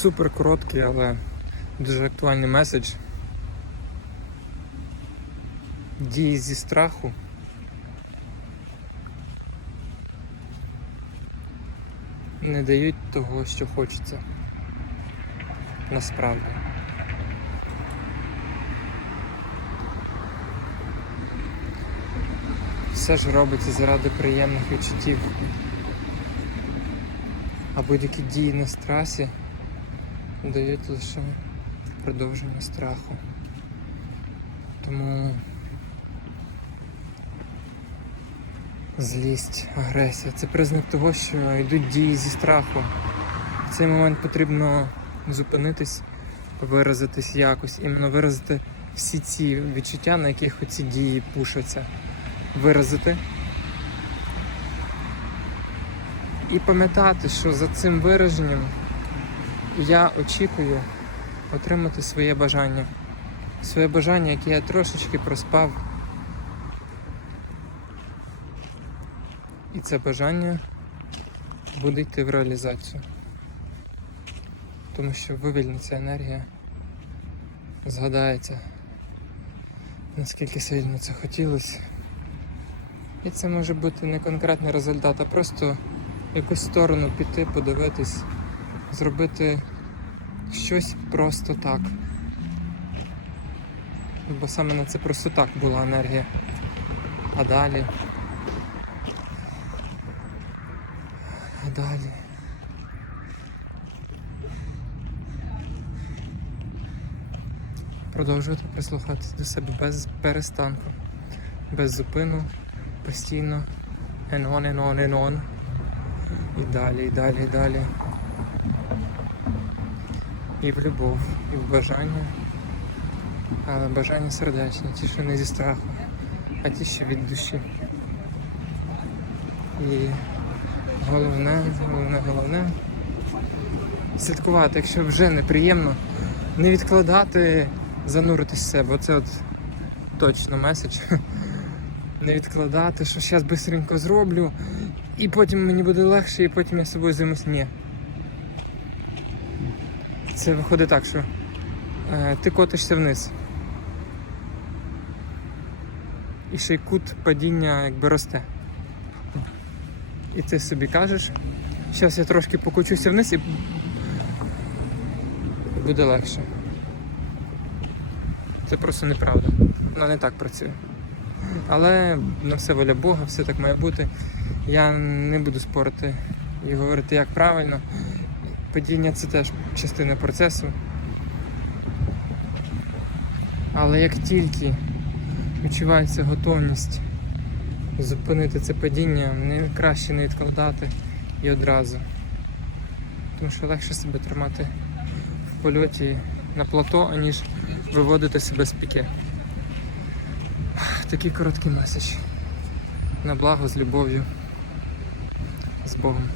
Супер короткий, але дуже актуальний меседж. Дії зі страху. Не дають того, що хочеться. Насправді. Все ж робиться заради приємних відчуттів. А будь-які дії на страсі дають лише продовження страху. Тому злість, агресія це признак того, що йдуть дії зі страху. В цей момент потрібно зупинитись, виразитись якось, іменно виразити всі ці відчуття, на яких оці дії пушаться. Виразити. І пам'ятати, що за цим вираженням я очікую отримати своє бажання. Своє бажання, яке я трошечки проспав. І це бажання буде йти в реалізацію. Тому що вивільниться енергія, згадається, наскільки сильно це хотілося. І це може бути не конкретний результат, а просто в якусь сторону піти, подивитись, зробити щось просто так. Бо саме на це просто так була енергія. А далі. А далі. Продовжувати прислухатися до себе без перестанку, без зупину, постійно. And on and on and on. І далі, і далі, і далі. І в любов, і в бажання. Але бажання сердечні, ті, що не зі страху, а ті, що від душі. І головне, головне, головне слідкувати, якщо вже неприємно, не відкладати, зануритись в себе. Оце от точно меседж. Не відкладати, що зараз швидко зроблю, і потім мені буде легше, і потім я собою займусь. Ні. Це виходить так, що е, ти котишся вниз. І ще й кут падіння якби росте. І ти собі кажеш, зараз я трошки покочуся вниз і буде легше. Це просто неправда. Вона не так працює. Але на все воля Бога, все так має бути. Я не буду спорити і говорити, як правильно. Падіння це теж частина процесу. Але як тільки відчувається готовність зупинити це падіння, не краще не відкладати і одразу. Тому що легше себе тримати в польоті на плато, аніж виводити себе з піке. Такий короткий меседж. На благо з любов'ю. З Богом.